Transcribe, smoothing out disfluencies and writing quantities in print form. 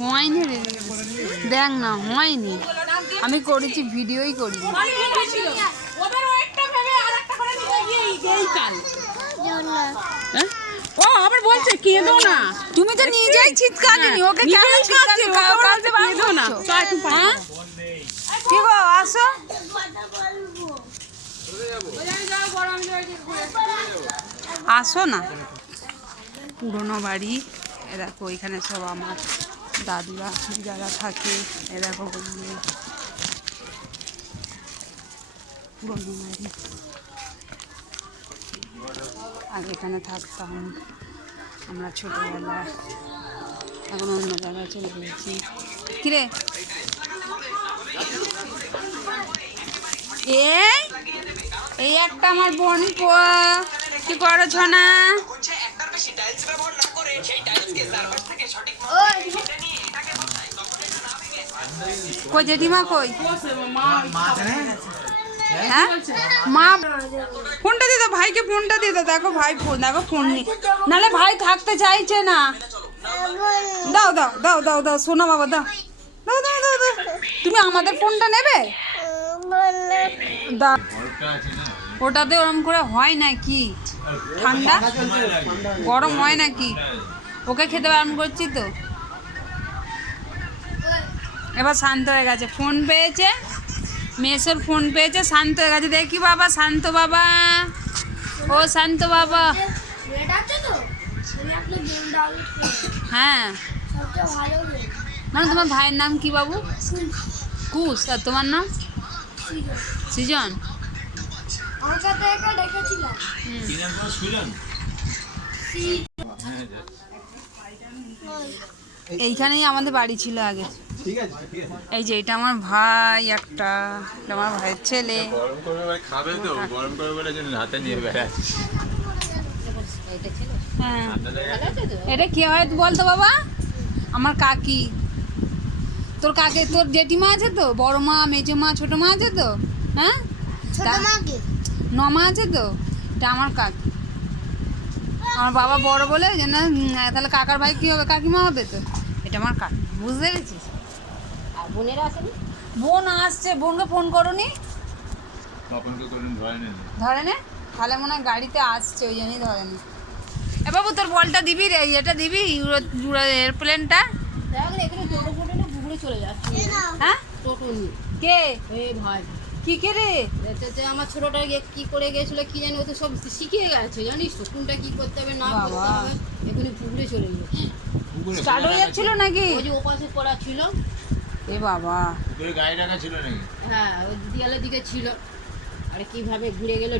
হয়নি রে, দেখ না হয়নি, আমি করেছি ভিডিওই করি। ও আবার বলছে কেঁদো না, তুমি তো নিজেই চিৎকার দিনি, ওকে কেন চিৎকার কালকে কেঁদো না। কি গো আসো, আসো না। পুরনো বাড়ি, এ দেখো এখানে সব আমার দাদুরা যারা থাকে, এ দেখো পুরনো বাড়ি। আগে এখানে থাকতাম আমরা ছোটবেলায়, এখন অন্য জায়গায় চলে গেছি। কিরে এই একটা আমার বোন কি করেছ না, কই জেঠিমা কই? হ্যাঁ মা ফোনটা দিয়ে দাও, ভাইকে ফোনটা দিয়ে দাও। দেখো ভাই ফোন, দেখো ফোন নি, নাহলে ভাই থাকতে চাইছে না। দাও দাও দাও দাও দাও শোনো বাবা, দাও দাও দাও দাও দাও। তুমি আমাদের ফোনটা নেবে? দাও, ওটাতে ওরম করে হয় না কি, ঠান্ডা গরম হয় নাকি? ওকে খেতে বারণ করছি তো। এবার শান্ত হয়ে গেছে, ফোন পেয়েছে, মেসোর ফোন পেয়েছে, শান্ত হয়ে গেছে। দেখি বাবা, শান্ত বাবা, ও শান্ত বাবা। হ্যাঁ মানে তোমার ভাইয়ের নাম কি বাবু? কুশ। আর তোমার নাম? সৃজন। এইখানেই আমাদের বাড়ি ছিল আগে। এই যে এটা আমার ভাই, একটা আমার ভাইয়ের ছেলে। হ্যাঁ এটা কি হয় বলতো বাবা? আমার কাকি। তোর কাকে, তোর জেঠিমা আছে তো, বড় মা, মেজো মা, ছোট মা আছে তো? হ্যাঁ নমা আছে তো, এটা আমার কাকি। আমার বাবা বড় বলে যে না, তাহলে কাকার ভাই কি হবে? কাকিমা হবে তো। এটা আমার কাকি, বুঝতে পেরেছিস? আর বোনেরা আসেনি? বোন আসছে, বোনকে ফোন করোনি? ধরে নে, তাহলে মনে হয় গাড়িতে আসছে, ওই জন্যই ধরে নি। এ বাবু তোর বলটা দিবি রে, এটা দিবি, এয়ারপ্লেনটা। এখানে টোটো ফোটো না ঘুরে চলে যাচ্ছে। হ্যাঁ টোটো নিয়ে কে? এই ভাই কি কে রে? আমার ছোটটা কি করে গেছিল কি জানি, ও তো সব শিখে গেছে জানিস তো, কোনটা কি করতে হবে না করতে হবে। এখনই পুকুরে চলে গেল, স্টার্ট হয়ে যাচ্ছিল নাকি? ওই যে ওপাশে করা ছিল। এ বাবা, গাড়ি রাখা ছিল নাকি? হ্যাঁ ওই দিয়ালের দিকে ছিল, আর কিভাবে ঘুরে গেল।